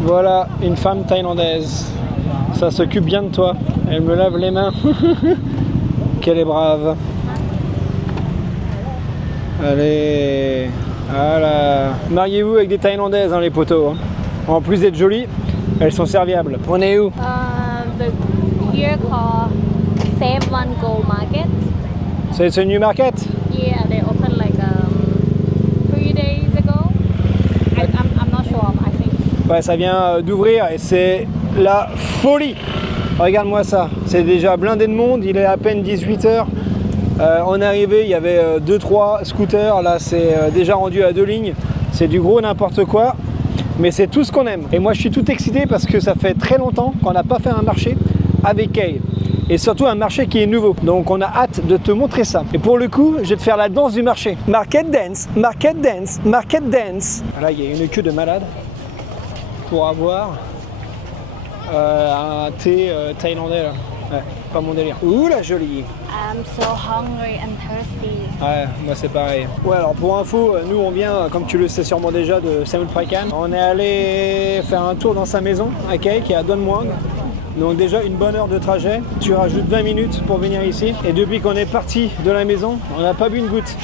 Voilà, une femme thaïlandaise. Ça s'occupe bien de toi. Elle me lave les mains. Qu'elle est brave. Allez, voilà. Mariez-vous avec des Thaïlandaises, hein, les potos. Hein. En plus d'être jolies, elles sont serviables. On est où? The here called Save One Go Market. So it's a new market? Yeah, they opened like 3 days ago. I'm not sure. I think. Ouais, ça vient d'ouvrir et c'est la folie. Regarde-moi ça. C'est déjà blindé de monde. Il est à peine 18h. On est arrivé, il y avait 2-3 scooters. Là, c'est déjà rendu à 2 lignes. C'est du gros n'importe quoi. Mais c'est tout ce qu'on aime. Et moi, je suis tout excité parce que ça fait très longtemps qu'on n'a pas fait un marché avec Kay. Et surtout un marché qui est nouveau. Donc on a hâte de te montrer ça. Et pour le coup, je vais te faire la danse du marché. Market dance, market dance, market dance. Là, il y a une queue de malade pour avoir un thé thaïlandais. Là. Ouais, pas mon délire. Ouh la jolie. I'm so hungry and thirsty. Ouais, moi c'est pareil. Ouais, alors pour info, nous on vient, comme tu le sais sûrement déjà, de Samut Prakan. On est allé faire un tour dans sa maison à Kay, qui est à Don Muang. Donc déjà une bonne heure de trajet, tu rajoutes 20 minutes pour venir ici. Et depuis qu'on est parti de la maison, on n'a pas bu une goutte.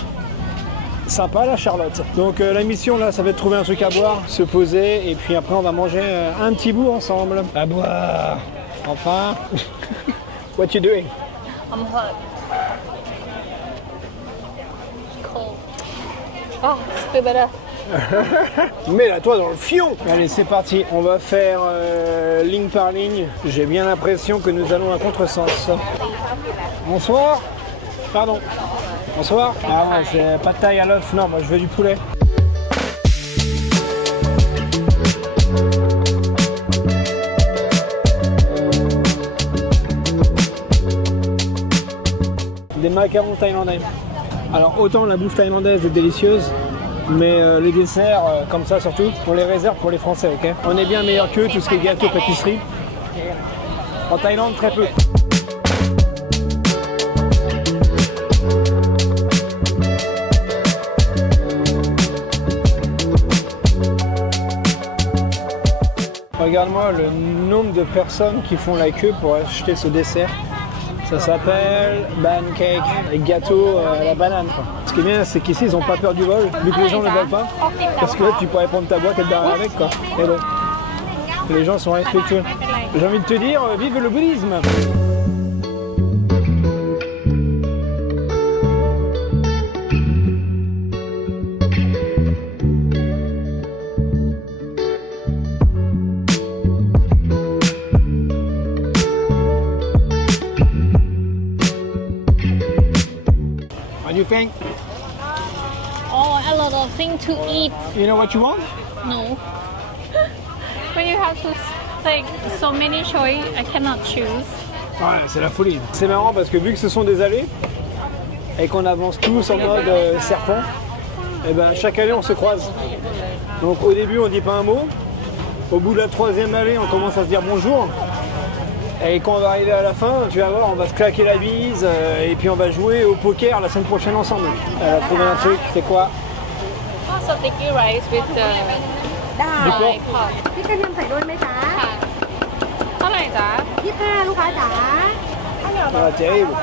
Sympa la Charlotte. Donc la mission là, ça va être de trouver un truc à boire, se poser et puis après on va manger un petit bout ensemble. À boire. Enfin. What you doing? I'm hot. Cold. Oh, feel better. Mets-la toi dans le fion. Allez, c'est parti. On va faire ligne par ligne. J'ai bien l'impression que nous allons à contresens. Bonsoir. Pardon. Bonsoir. Ah ouais, c'est pas de taille à l'œuf. Non, moi je veux du poulet. Des macarons thaïlandais. Alors autant la bouffe thaïlandaise est délicieuse, mais les desserts, comme ça surtout, on les réserve pour les Français, ok? On est bien meilleur qu'eux, tout ce qui est gâteau, pâtisserie. En Thaïlande, très peu. Regarde-moi le nombre de personnes qui font la queue pour acheter ce dessert. Ça s'appelle ban cake, avec gâteau à la banane. Quoi. Ce qui est bien, c'est qu'ici, ils n'ont pas peur du vol, vu que les gens ne volent pas. Parce que là, tu pourrais prendre ta boîte et te barrer avec. Quoi. Et bon, les gens sont respectueux. J'ai envie de te dire, vive le bouddhisme! What do you think? Oh, a lot of things to eat. You know what you want? No. When you have to take so many choice, I cannot choose. Ouais, c'est la folie. C'est marrant parce que vu que ce sont des allées et qu'on avance tous en mode serpent, et ben chaque allée on se croise. Donc au début on dit pas un mot. Au bout de la 3e allée, on commence à se dire bonjour. Et quand on va arriver à la fin, tu vas voir, on va se claquer la bise et puis on va jouer au poker la semaine prochaine ensemble. Elle a trouvé un truc, c'est quoi? Also sticky rice with the ดูโป๊ะ pork. พริกกระเทียมใส่ด้วยไหมจ๊ะ ค่ะเท่าไหร่จ๊ะ 25ลูกค้าจ๋า Ah, terrible.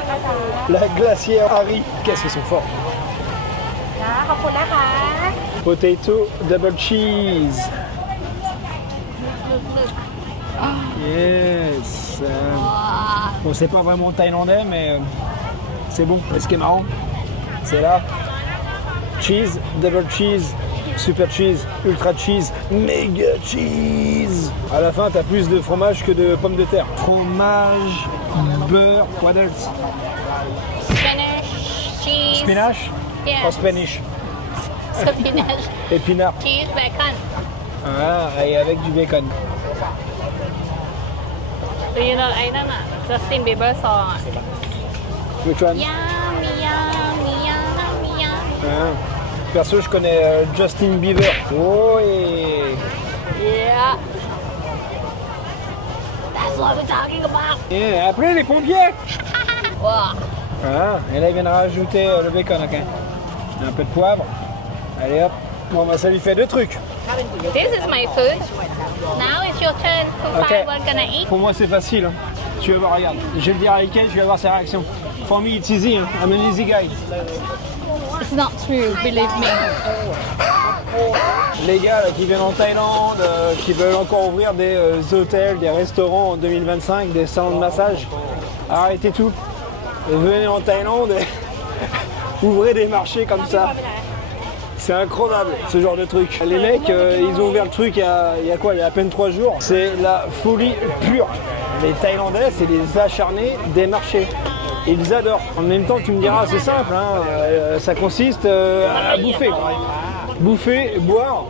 La glacière Harry, qu'est-ce qu'ils sont forts. นะขอบคุณนะคะ Potato double cheese. Yes. Bon, c'est pas vraiment thaïlandais, mais c'est bon. Et ce qui est marrant, c'est là. Cheese, double cheese, super cheese, ultra cheese, méga cheese. À la fin, t'as plus de fromage que de pommes de terre. Fromage, beurre, what else? Spinach, cheese. Spinach? Yes. Oh, Spanish. Spinach, Épinard. cheese, bacon. Ah, et avec du bacon. Do you know ไอ้นั่นอ่ะ Justin Bieber song อ่ะ Which one? Yummy, yummy, yummy, yummy. Ah. Perso, je connais Justin Bieber. Oh, et... Yeah. That's what we're talking about. Et après, les pompiers. Wow. Ah, et là, ils viennent rajouter le bacon, ok. Un peu de poivre. Allez hop. Bon, bah, ça lui fait 2 trucs. This is my food. Now So Ok. far, we're gonna eat. Pour moi, c'est facile. Hein. Tu vas voir, regarde. Je vais le dire à Ike, je vais voir sa réaction. For me, it's easy. Hein. I'm an easy guy. It's not true, believe me. Les gars là, qui viennent en Thaïlande, qui veulent encore ouvrir des hôtels, des restaurants en 2025, des salons de massage, arrêtez tout. Venez en Thaïlande et ouvrez des marchés comme ça. C'est incroyable ce genre de truc. Les mecs, ils ont ouvert le truc il y a quoi? Il y a à peine 3 jours. C'est la folie pure. Les Thaïlandais, c'est des acharnés des marchés. Ils adorent. En même temps, tu me diras, c'est simple, hein, ça consiste à bouffer. Bouffer, boire.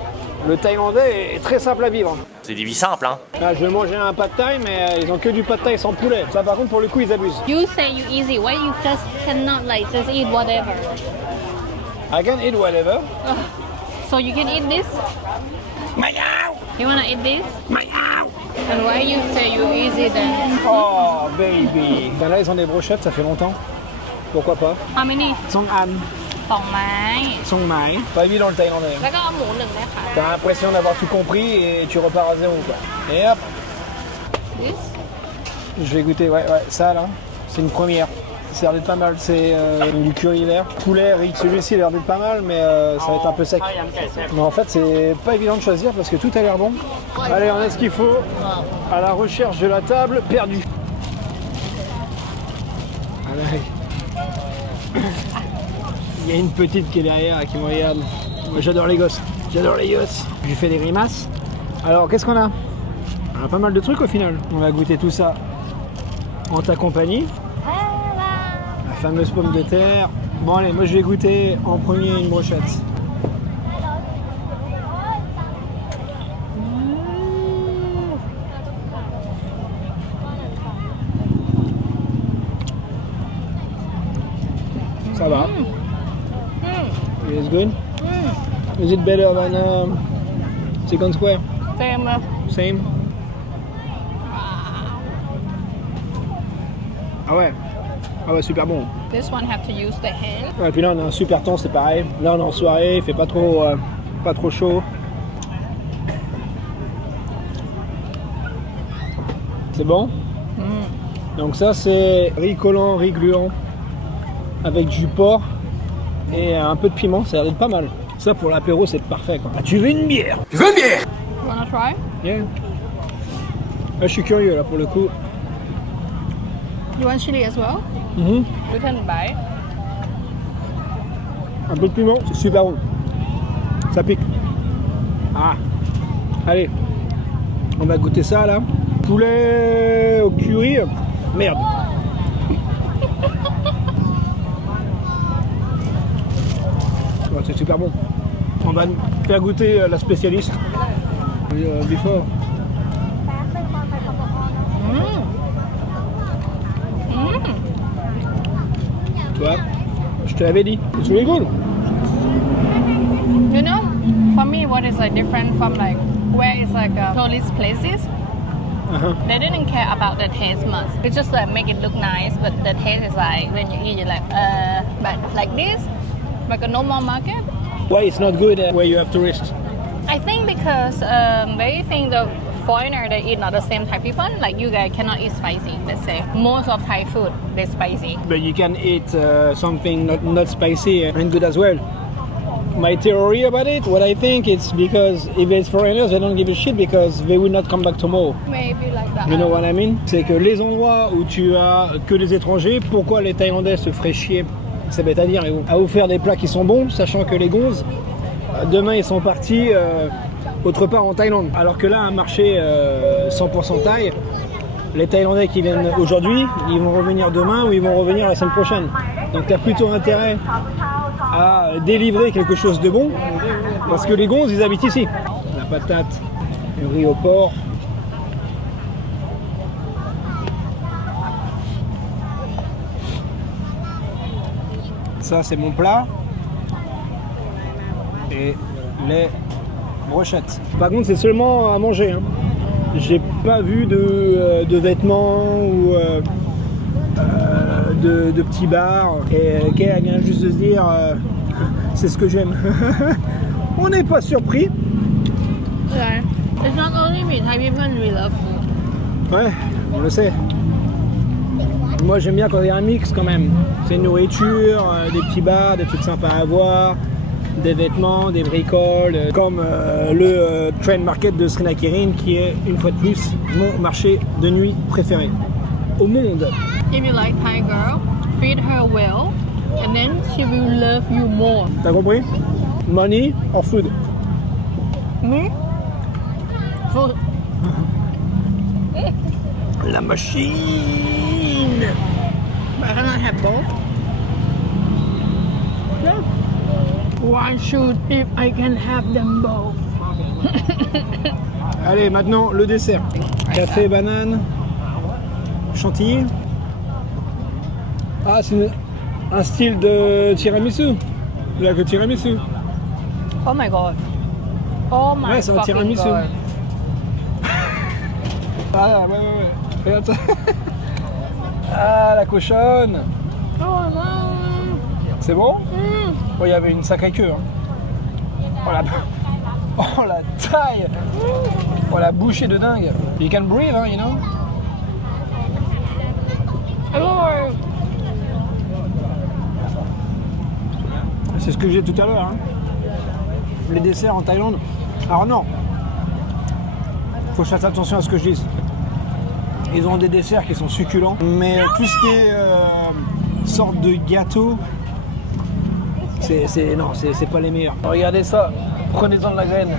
Le Thaïlandais est très simple à vivre. C'est des vies simples, hein. Là, je vais manger un pad thai, mais ils ont que du pad thai sans poulet. Ça, par contre, pour le coup, ils abusent. You say you easy. Why you just cannot like just eat whatever? I can eat whatever. So you can eat this? You wanna eat this? And why you say you easy then? Oh, baby. Ben là, ils ont des brochettes, ça fait longtemps. Pourquoi pas? How many? Song An, 2 ไม้ Song Mai. Pas évident le thaïlandais. แล้วก็เอาหมู1นะคะ T'as l'impression d'avoir tout compris et tu repars à zéro, quoi. Et hop, This? je vais goûter, ouais, ça là, c'est une première. Ça a l'air d'être pas mal, c'est du curry vert. Poulet, riz, celui-ci a l'air d'être pas mal, mais ça va être un peu sec. Mais en fait, c'est pas évident de choisir parce que tout a l'air bon. Allez, on a ce qu'il faut à la recherche de la table perdue. Allez. Il y a une petite qui est derrière qui me regarde. Moi, j'adore les gosses. J'adore les gosses. Je lui fais des grimaces. Alors, qu'est-ce qu'on a? On a pas mal de trucs au final. On va goûter tout ça en ta compagnie. La fameuse pomme de terre. Bon allez, moi je vais goûter en premier une brochette. Ça va. It's good. Is it better than Chicken Square? Same. Same. Ah ouais, super bon. This one have to use the hand. Et puis là on a un super temps, c'est pareil. Là on est en soirée, il fait pas trop chaud. C'est bon. Donc ça c'est riz collant, riz gluant avec du porc et un peu de piment, ça a l'air d'être pas mal. Ça pour l'apéro c'est parfait quoi. Ah, tu veux une bière? Tu veux une bière? You wanna try? Yeah. Là, je suis curieux là pour le coup. You want chili as well? Mhm. You can buy. Un peu de piment, c'est super bon. Ça pique. Ah. Allez, on va goûter ça là. Poulet au curry. Merde. Ouais, c'est super bon. On va faire goûter la spécialiste. Before. Tu vois, je te l'avais dit. It's really good. You know, for me, what is like different from like where it's like tourist places? They didn't care about the taste much. It's just like make it look nice, but the taste is like when you eat, you're like, but like this, like a normal market. Why it's not good where you have tourists? I think because they think the foreigner they eat not the same type of fun. Like you guys cannot eat spicy. Let's say most of Thai food they spicy. But you can eat something not spicy and good as well. My theory about it, what I think, it's because if it's foreigners, they don't give a shit because they will not come back tomorrow. Maybe like that. You know what I mean? C'est que les endroits où tu as que des étrangers, pourquoi les Thaïlandais se feraient chier, c'est bête à dire, à vous faire des plats qui sont bons, sachant que les gonzes, demain ils sont partis autre part en Thaïlande. Alors que là, un marché 100% thaï, les Thaïlandais qui viennent aujourd'hui, ils vont revenir demain ou ils vont revenir la semaine prochaine. Donc tu as plutôt intérêt à délivrer quelque chose de bon, parce que les gonzes, ils habitent ici. La patate, le riz au porc. Ça, c'est mon plat. Et les brochettes. Par contre, c'est seulement à manger. Hein. J'ai pas vu de vêtements ou de petits bars. Et Kay vient juste de se dire c'est ce que j'aime. On n'est pas surpris. Yeah. It's not only me. Thai people we love food. Ouais, on le sait. Moi j'aime bien quand il y a un mix quand même. C'est une nourriture, des petits bars, des trucs sympas à voir, des vêtements, des bricoles, comme le Train Market de Srinakerin qui est une fois de plus mon marché de nuit préféré au monde. If you like Thai girl, feed her well, and then she will love you more. T'as compris? Money or food? Me? Food. La machine! But I cannot have both. Yeah. Why should if I can have them both? Allez, maintenant le dessert. Café, banane, chantilly. Ah, c'est un style de tiramisu. Il y a que tiramisu. Oh my god. Oh my Ouais, c'est un fucking tiramisu. god. Ah, ouais. Regarde ça. Ah, la cochonne. Oh non. C'est bon? Oh, il y avait une sacrée queue. Hein. Oh la taille. Oh la bouchée de dingue. You can breathe, hein, you know. Alors, C'est ce que j'ai tout à l'heure. Hein. Les desserts en Thaïlande. Alors non. Faut que je fasse attention à ce que je dis. Ils ont des desserts qui sont succulents. Mais tout ce qui est sorte de gâteau, c'est pas les meilleurs. Regardez ça. Prenez-en de la graine.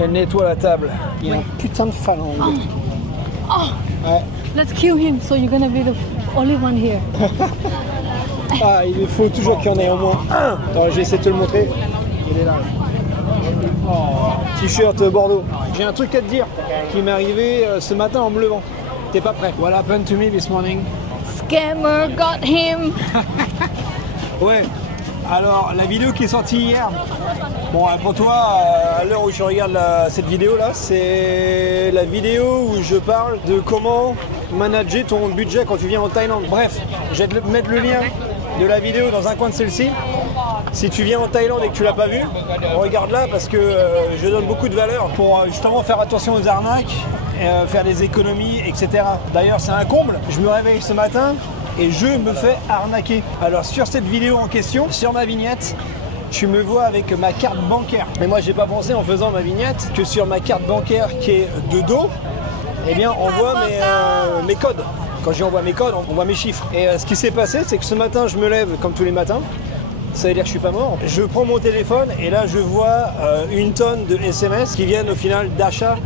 Elle nettoie la table. Il y a un putain de phalange. Ouais. let's kill him. So you're gonna be the only one here. Ah, il faut toujours qu'il y en ait au moins un. Attends, j'ai essayé de te le montrer. Il est là. Oh, t-shirt Bordeaux. J'ai un truc à te dire qui m'est arrivé ce matin en me levant. T'es pas prêt? What happened to me this morning? Scammer got him. Ouais. Alors, la vidéo qui est sortie hier. Bon, pour toi, à l'heure où tu regardes cette vidéo là, c'est la vidéo où je parle de comment manager ton budget quand tu viens en Thaïlande. Bref, je vais te mettre le lien de la vidéo dans un coin de celle-ci. Si tu viens en Thaïlande et que tu l'as pas vu, regarde-la parce que je donne beaucoup de valeur pour justement faire attention aux arnaques, faire des économies, etc. D'ailleurs, c'est un comble. Je me réveille ce matin et je me fais arnaquer. Alors sur cette vidéo en question, sur ma vignette, tu me vois avec ma carte bancaire. Mais moi, j'ai pas pensé en faisant ma vignette que sur ma carte bancaire qui est de dos, eh bien, on voit mes codes. Quand j'y envoie mes codes, on voit mes chiffres. Et ce qui s'est passé, c'est que ce matin, je me lève comme tous les matins. Ça veut dire que je suis pas mort. Je prends mon téléphone et là, je vois une tonne de SMS qui viennent au final d'achats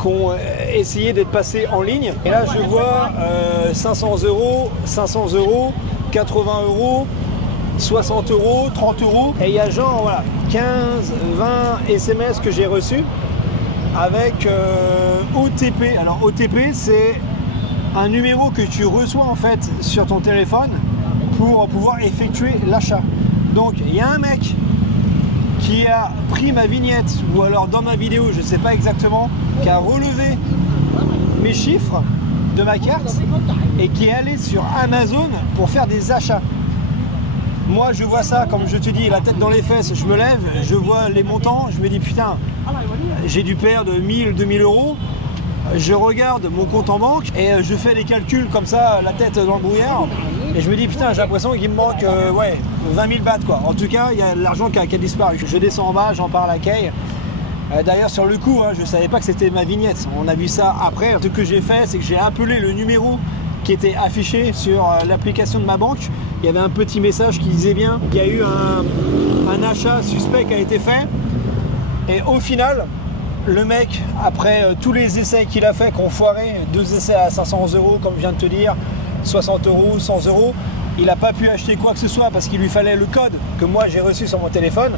qui ont essayé d'être passés en ligne. Et là, je vois 500 €, 500 €, 80 €, 60 €, 30 €. Et il y a genre, voilà, 15, 20 SMS que j'ai reçus avec OTP. Alors, OTP, c'est un numéro que tu reçois en fait sur ton téléphone pour pouvoir effectuer l'achat. Donc, il y a un mec qui a pris ma vignette, ou alors dans ma vidéo, je ne sais pas exactement, qui a relevé mes chiffres de ma carte et qui est allé sur Amazon pour faire des achats. Moi, je vois ça, comme je te dis, la tête dans les fesses, je me lève, je vois les montants, je me dis putain, j'ai dû perdre 1000, 2000 €. Je regarde mon compte en banque et je fais des calculs comme ça, la tête dans le brouillard. Et je me dis putain, j'ai l'impression qu'il me manque 20 000 bahts quoi. En tout cas, il y a de l'argent qui a disparu. Je descends en bas, j'en parle à Kay. D'ailleurs, sur le coup, je ne savais pas que c'était ma vignette. On a vu ça après. Ce que j'ai fait, c'est que j'ai appelé le numéro qui était affiché sur l'application de ma banque. Il y avait un petit message qui disait bien qu'il y a eu un achat suspect qui a été fait. Et au final, le mec, après tous les essais qu'il a fait, qui ont foiré, 2 essais à 500 € comme je viens de te dire, 60 €, 100 €, il n'a pas pu acheter quoi que ce soit parce qu'il lui fallait le code que moi j'ai reçu sur mon téléphone.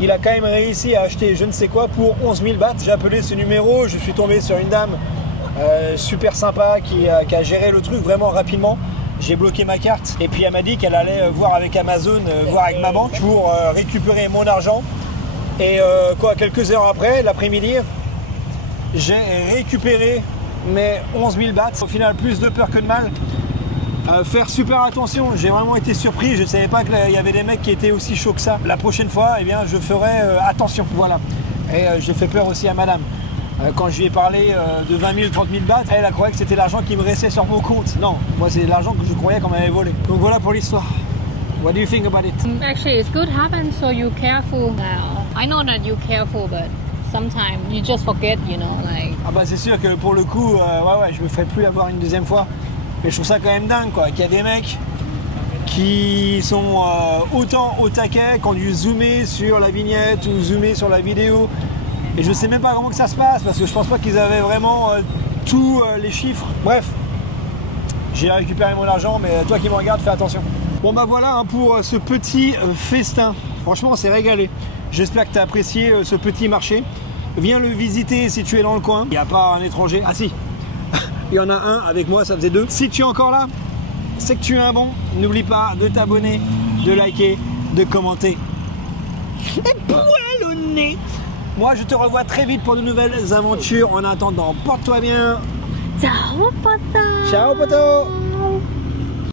Il a quand même réussi à acheter je ne sais quoi pour 11 000 bahts. J'ai appelé ce numéro, je suis tombé sur une dame super sympa qui a géré le truc vraiment rapidement. J'ai bloqué ma carte et puis elle m'a dit qu'elle allait voir avec Amazon, voir avec ma banque pour récupérer mon argent. Et quelques heures après, l'après-midi, j'ai récupéré mes 11 000 bahts. Au final, plus de peur que de mal. Faire super attention, j'ai vraiment été surpris. Je ne savais pas qu'il y avait des mecs qui étaient aussi chauds que ça. La prochaine fois, eh bien, je ferai attention. Voilà. Et j'ai fait peur aussi à madame. Quand je lui ai parlé de 20 000, 30 000 bahts, elle a croyé que c'était l'argent qui me restait sur mon compte. Non, moi c'est l'argent que je croyais qu'on m'avait volé. Donc voilà pour l'histoire. What do you think about it? Actually, it's good happen, so you careful now. I know that you careful, but sometimes you just forget, you know, like. Ah bah c'est sûr que pour le coup, ouais, je me ferai plus avoir une deuxième fois. Mais je trouve ça quand même dingue, quoi, qu'il y a des mecs qui sont autant au taquet, qui ont dû zoomer sur la vignette ou zoomer sur la vidéo. Et je sais même pas comment que ça se passe, parce que je pense pas qu'ils avaient vraiment tous les chiffres. Bref, j'ai récupéré mon argent, mais toi qui me regardes, fais attention. Bon bah voilà hein, pour ce petit festin. Franchement, on s'est régalé. J'espère que tu as apprécié ce petit marché. Viens le visiter si tu es dans le coin. Il n'y a pas un étranger. Ah si, il y en a un avec moi, ça faisait 2. Si tu es encore là, c'est que tu es un bon. N'oublie pas de t'abonner, de liker, de commenter. Et poil au nez. Moi, je te revois très vite pour de nouvelles aventures. En attendant, porte-toi bien. Ciao, pote. Ciao, poteau.